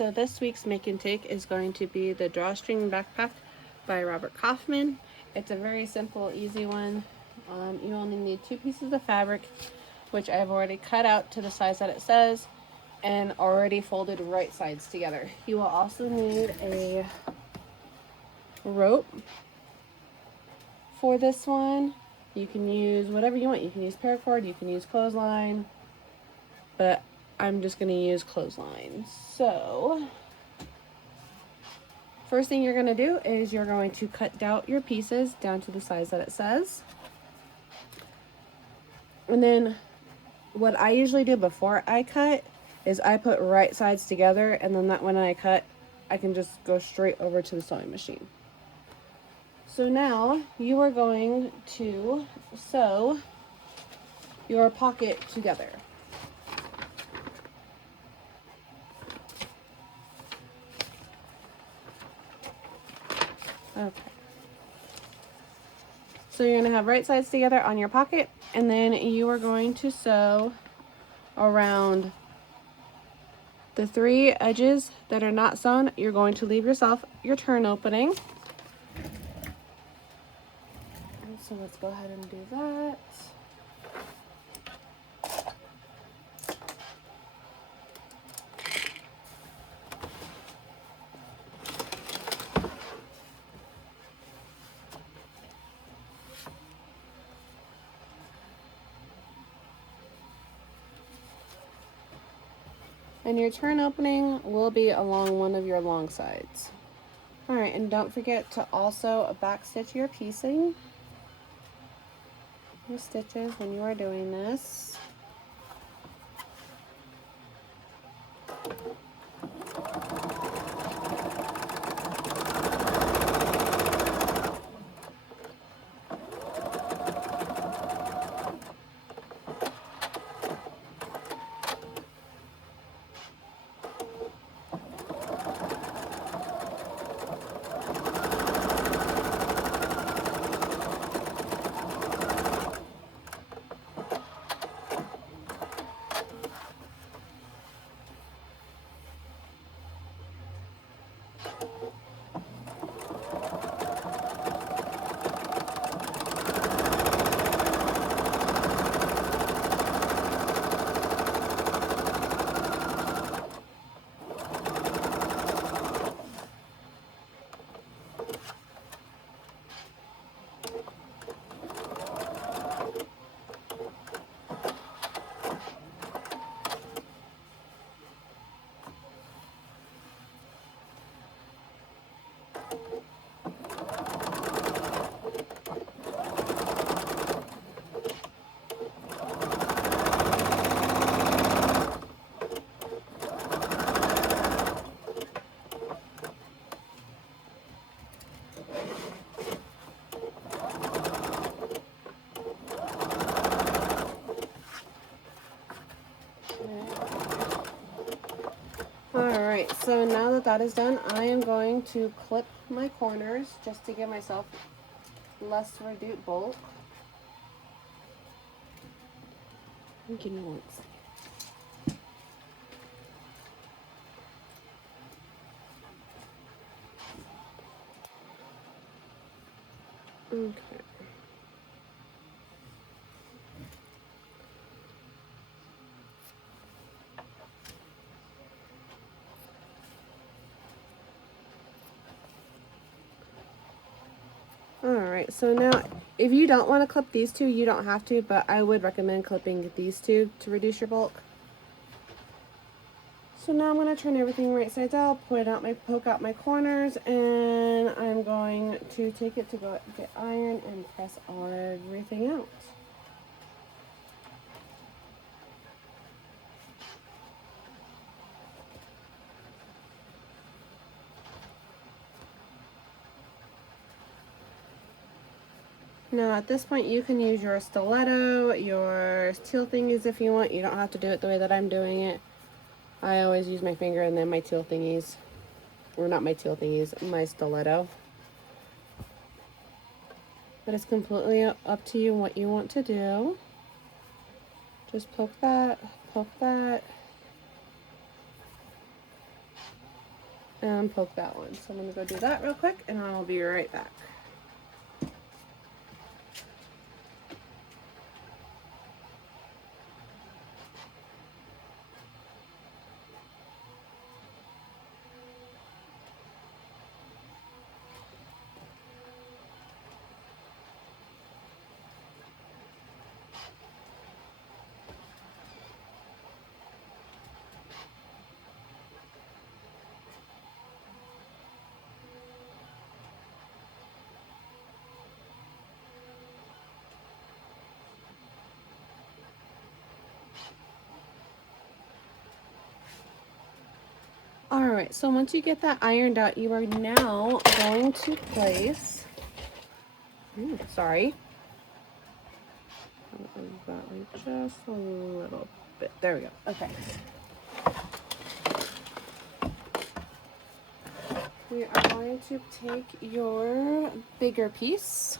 so this week's make and take is going to be the Drawstring Backpack by Robert Kaufman. It's a very simple, easy one. You only need 2 pieces of fabric, which I've already cut out to the size that it says and already folded right sides together. You will also need a rope for this one. You can use whatever you want. You can use paracord, you can use clothesline, but I'm just going to use clothesline. So first thing you're going to do is you're going to cut out your pieces down to the size that it says. And then what I usually do before I cut is I put right sides together, and then that when I cut, I can just go straight over to the sewing machine. So now you are going to sew your pocket together. Okay. So you're going to have right sides together on your pocket, and then you are going to sew around the 3 edges that are not sewn. You're going to leave yourself your turn opening. So let's go ahead and do that. And your turn opening will be along one of your long sides. Alright, and don't forget to also back stitch your piecing, your stitches when you are doing this. Alright, so now that that is done, I am going to clip my corners just to give myself less reduced bulk. Give me one second. Okay. Alright, so now if you don't want to clip these 2, you don't have to, but I would recommend clipping these 2 to reduce your bulk. So now I'm going to turn everything right sides out, poke out my corners, and I'm going to take it to go get iron and press everything out. Now at this point you can use your stiletto, your teal thingies if you want. You don't have to do it the way that I'm doing it. I always use my finger and then my teal thingies. Or not my teal thingies, my stiletto. But it's completely up to you what you want to do. Just poke that, and poke that one. So I'm going to go do that real quick and I'll be right back. Alright, so once you get that ironed out, you are now going to place, sorry, that way just a little bit, there we go, okay. We are going to take your bigger piece,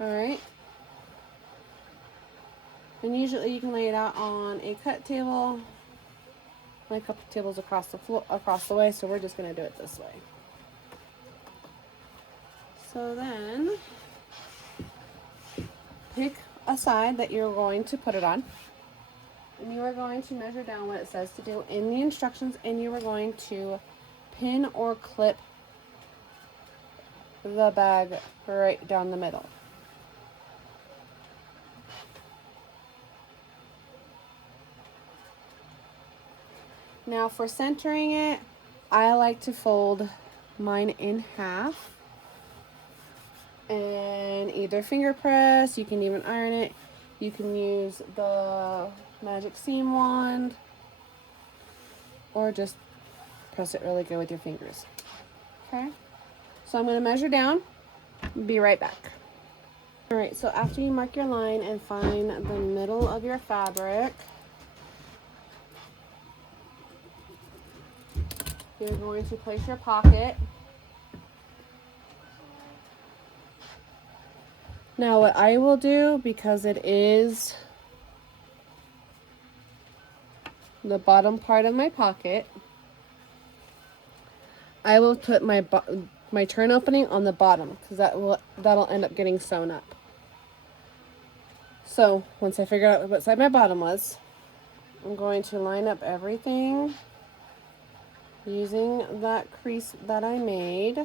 alright, and usually you can lay it out on a cut table, like a couple tables across the floor, across the way, so we're just going to do it this way. So then, pick a side that you're going to put it on, and you are going to measure down what it says to do in the instructions, and you are going to pin or clip the bag right down the middle. Now for centering it, I like to fold mine in half and either finger press, you can even iron it, you can use the magic seam wand, or just press it really good with your fingers. Okay, so I'm going to measure down, be right back. Alright, so after you mark your line and find the middle of your fabric, you're going to place your pocket. Now what I will do, because it is the bottom part of my pocket, I will put my turn opening on the bottom, because that'll end up getting sewn up. So once I figure out what side my bottom was, I'm going to line up everything using that crease that I made.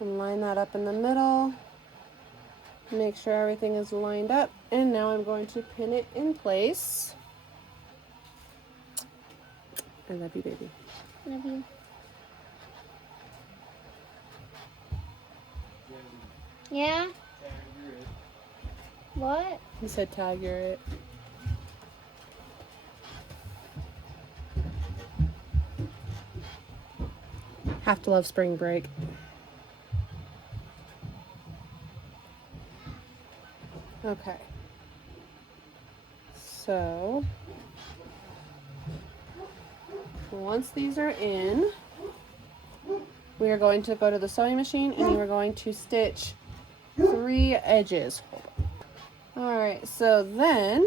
And line that up in the middle. Make sure everything is lined up. And now I'm going to pin it in place. I love you, baby. Love you. Yeah? What? He said tag, you're it. Have to love spring break. Okay. So, once these are in, we are going to go to the sewing machine and you are going to stitch 3 edges. Alright, so then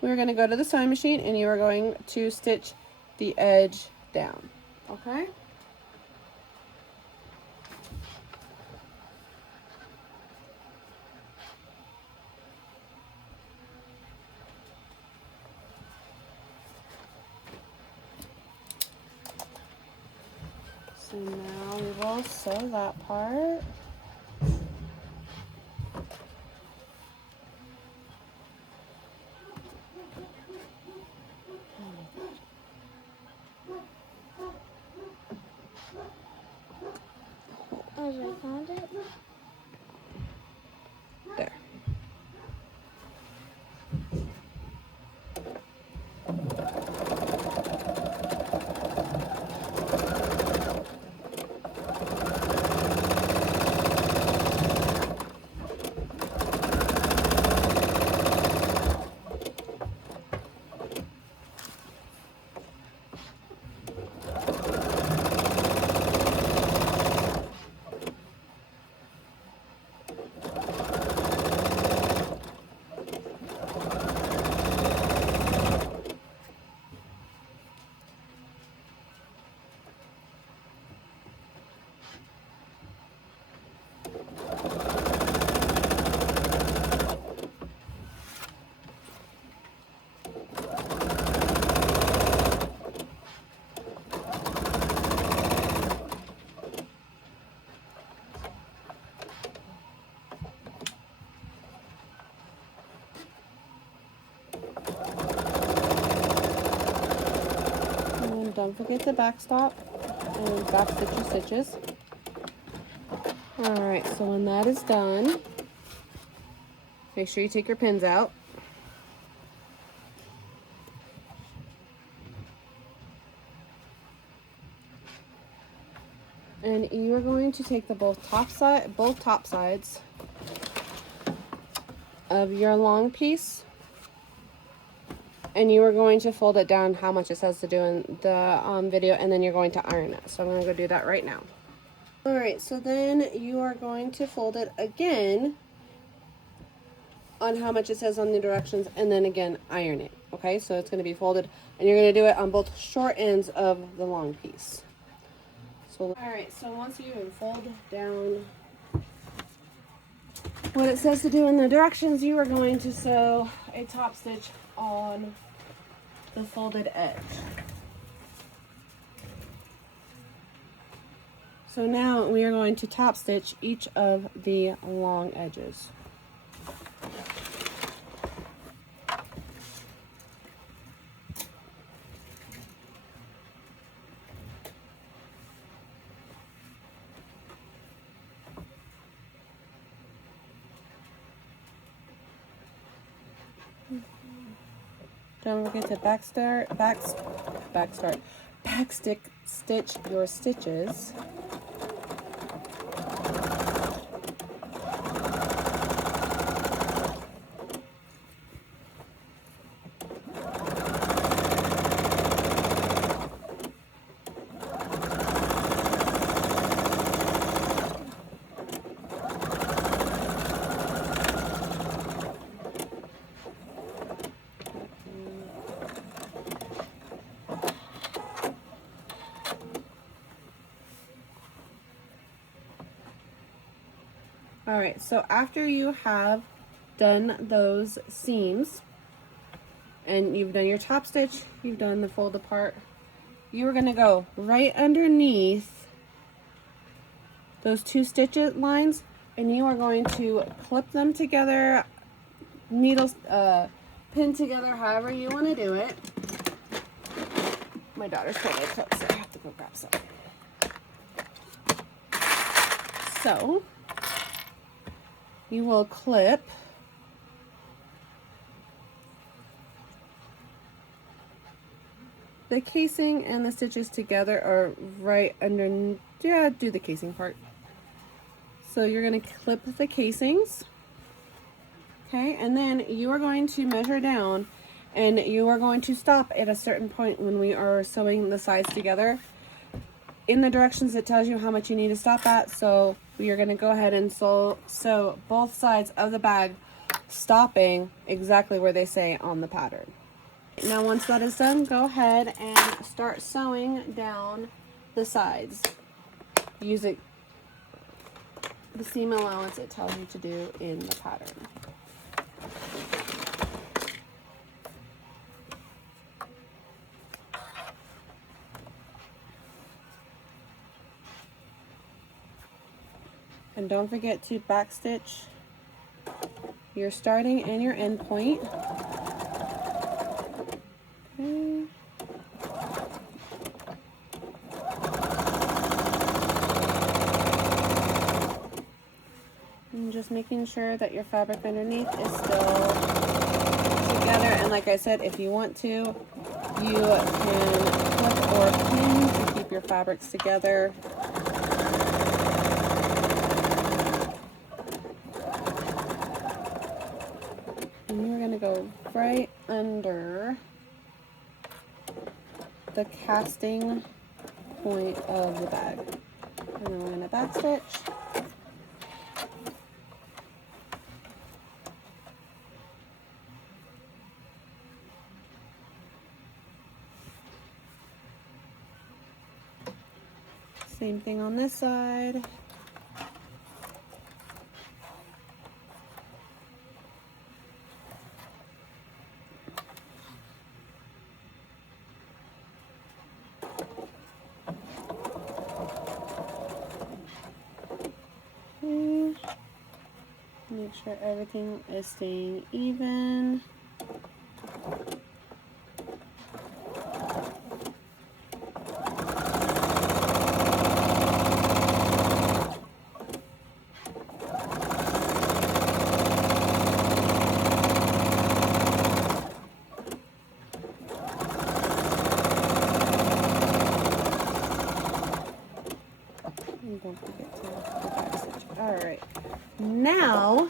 we're going to go to the sewing machine and you are going to stitch the edge down. Okay? So now we will sew that part. Oh, I found it. There. don't forget to backstop and backstitch your stitches. Alright, so when that is done, make sure you take your pins out. And you are going to take both top sides of your long piece, and you are going to fold it down how much it says to do in the video, and then you're going to iron it. So I'm going to go do that right now. Alright, so then you are going to fold it again on how much it says on the directions, and then again iron it. Okay, so it's going to be folded, and you're going to do it on both short ends of the long piece. So alright, so once you fold down what it says to do in the directions, you are going to sew a top stitch on the folded edge. So now we are going to top stitch each of the long edges. Don't forget to backstick stitch your stitches. Alright, so after you have done those seams and you've done your top stitch, you've done the fold apart, you are going to go right underneath those two stitch lines, and you are going to clip them together, needles pin together, however you want to do it. My daughter's totally cooked, so I have to go grab some. So you will clip the casing and the stitches together, or right under, yeah, do the casing part. So you're going to clip the casings, okay, and then you are going to measure down, and you are going to stop at a certain point when we are sewing the sides together. In the directions it tells you how much you need to stop at, so we are going to go ahead and sew both sides of the bag, stopping exactly where they say on the pattern. Now once that is done, go ahead and start sewing down the sides using the seam allowance it tells you to do in the pattern. And don't forget to backstitch your starting and your end point. Okay. And just making sure that your fabric underneath is still together. And like I said, if you want to, you can clip or pin to keep your fabrics together. And you're going to go right under the casting point of the bag. And then we're going to backstitch. Same thing on this side. Okay. Make sure everything is staying even. And don't forget to the back stitch. All right. Now,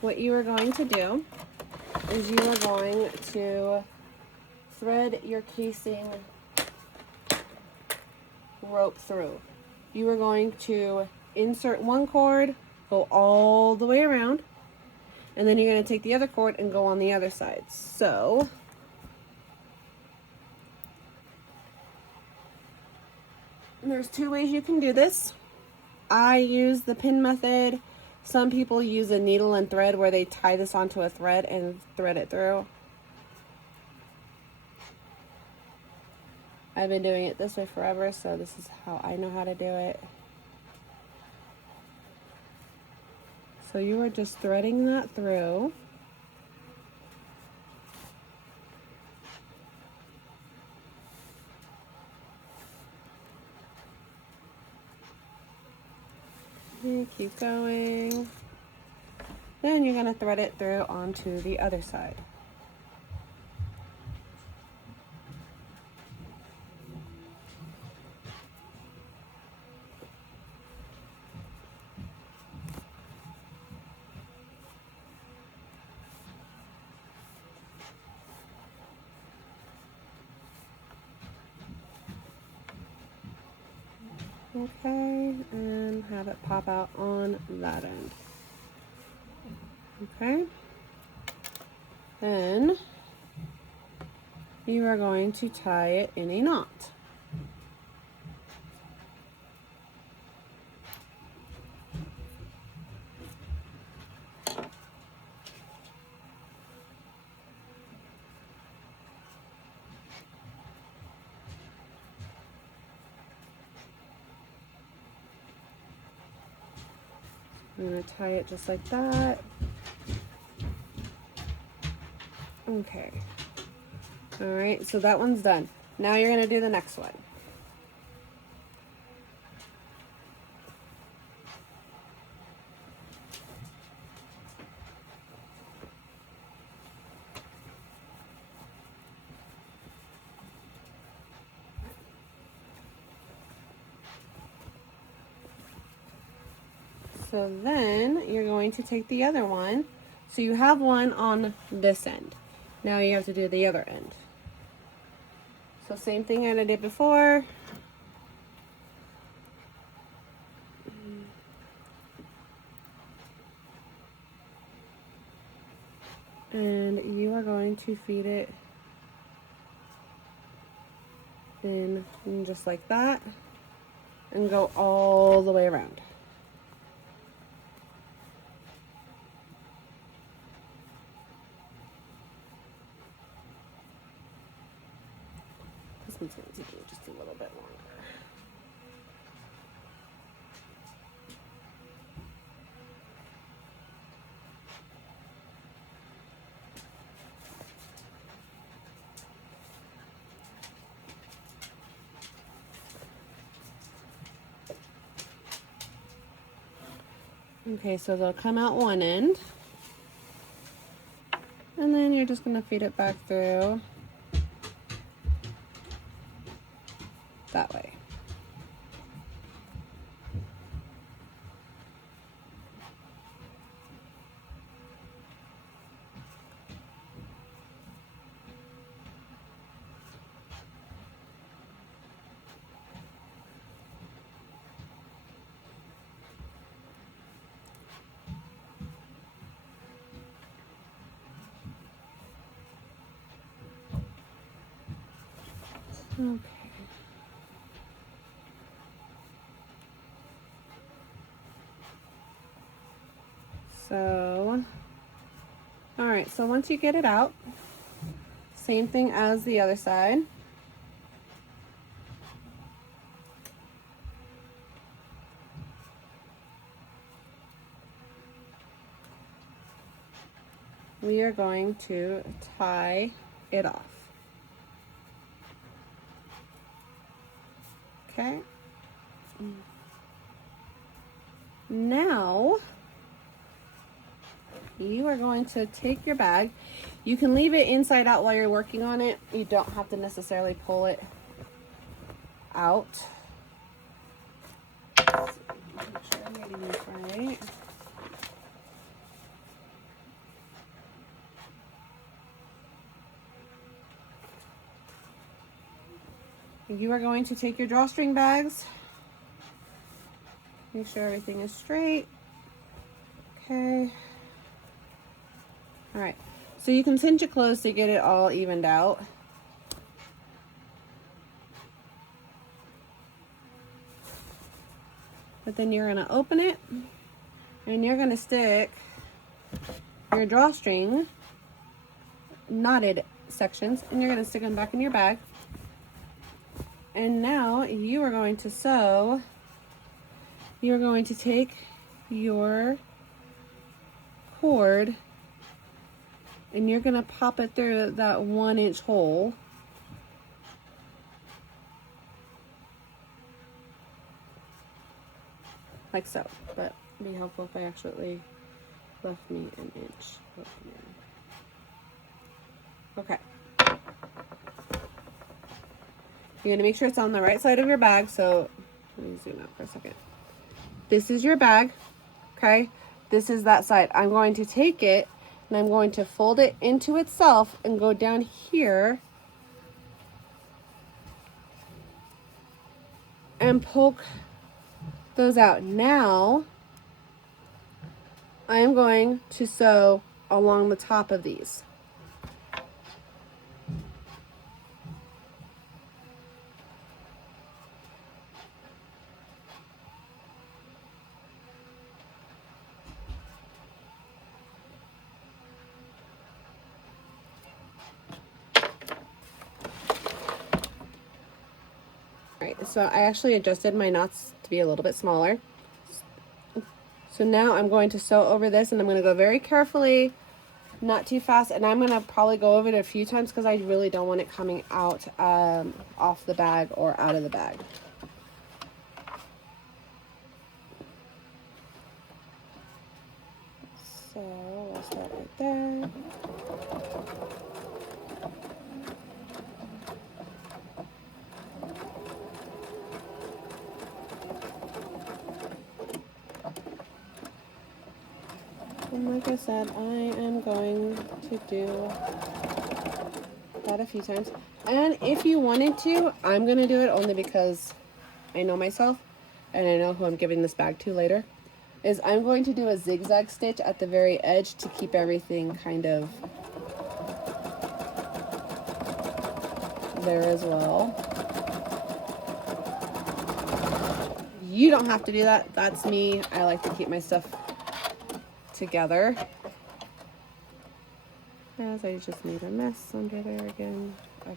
what you are going to do is you are going to thread your casing rope through. You are going to insert one cord, go all the way around, and then you're going to take the other cord and go on the other side. So there's two ways you can do this. I use the pin method. Some people use a needle and thread where they tie this onto a thread and thread it through. I've been doing it this way forever, so this is how I know how to do it. So you are just threading that through. And keep going. Then you're going to thread it through onto the other side. Okay, and have it pop out on that end. Okay, then you are going to tie it in a knot. I'm going to tie it just like that. Okay. All right, so that one's done. Now you're going to do the next one. So then you're going to take the other one. So you have one on this end. Now you have to do the other end. So same thing that I did before. And you are going to feed it in just like that and go all the way around. This one's going to take me just a little bit longer. Okay, so they'll come out one end, and then you're just going to feed it back through that way. Okay. So, all right, so once you get it out, same thing as the other side. We are going to tie it off. Okay. Now, you are going to take your bag. You can leave it inside out while you're working on it. You don't have to necessarily pull it. out. Let's see, make sure I'm reading this right. You are going to take your drawstring bags. Make sure everything is straight. Okay. All right. So you can cinch it close to get it all evened out. But then you're going to open it and you're going to stick your drawstring knotted sections and you're going to stick them back in your bag. And now you are going to sew. You're going to take your cord and you're going to pop it through that 1-inch hole. Like so, but it'd be helpful if I actually left me an inch opening. Okay. You're gonna make sure it's on the right side of your bag, so let me zoom out for a second. This is your bag, okay? This is that side. I'm going to take it and I'm going to fold it into itself and go down here and poke those out. Now, I am going to sew along the top of these. Alright, so I actually adjusted my knots to be a little bit smaller. So now I'm going to sew over this and I'm going to go very carefully, not too fast, and I'm going to probably go over it a few times because I really don't want it coming out off the bag or out of the bag. So we'll start right there. And like I said, I am going to do that a few times. And if you wanted to, I'm going to do it only because I know myself and I know who I'm giving this bag to later, is I'm going to do a zigzag stitch at the very edge to keep everything kind of there as well. You don't have to do that. That's me. I like to keep my stuff together. As I just made a mess under there again. Okay.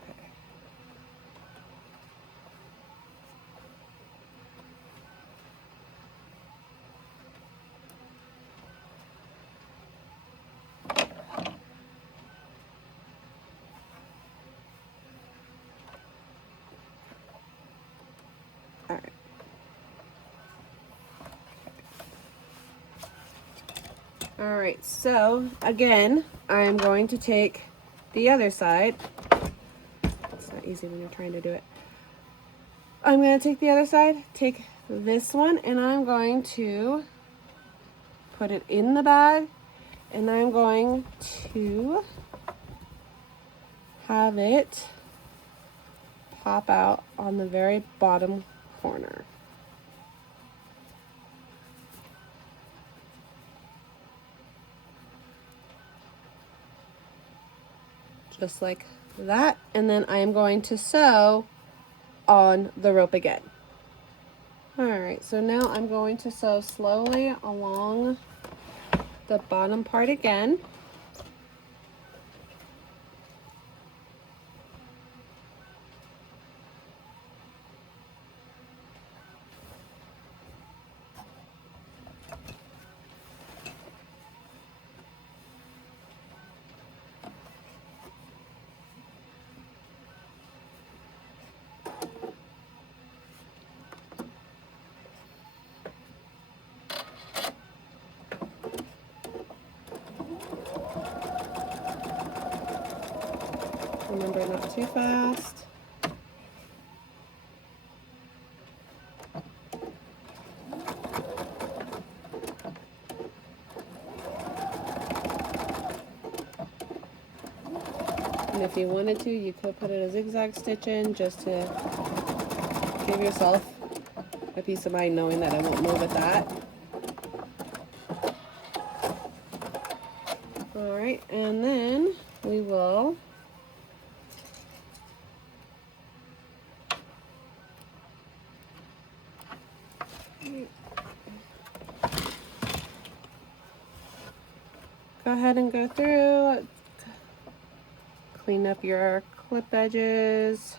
All right. All right, so again, I'm going to take the other side. It's not easy when you're trying to do it. I'm going to take the other side, take this one, and I'm going to put it in the bag, and I'm going to have it pop out on the very bottom corner. Just like that, and then I am going to sew on the rope again. All right, so now I'm going to sew slowly along the bottom part again. Remember, not too fast. if you wanted to, you could put a zigzag stitch in just to give yourself a peace of mind knowing that it won't move at that. Alright, and then we will go ahead and go through, clean up your clip edges.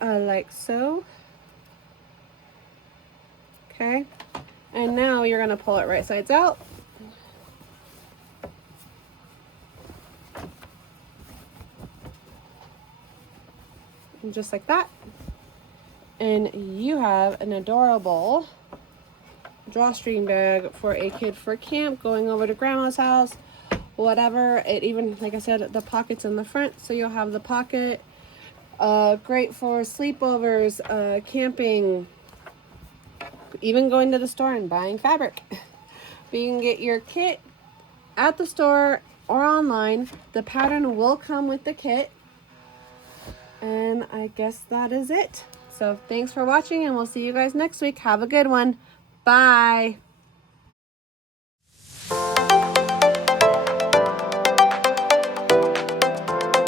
Like so. Okay, and now you're going to pull it right sides out. And just like that. And you have an adorable drawstring bag for a kid for camp, going over to grandma's house, whatever. It even, like I said, the pocket's in the front, so you'll have the pocket. Great for sleepovers, camping, even going to the store and buying fabric. But you can get your kit at the store or online. The pattern will come with the kit. And I guess that is it. So thanks for watching, and we'll see you guys next week. Have a good one. Bye.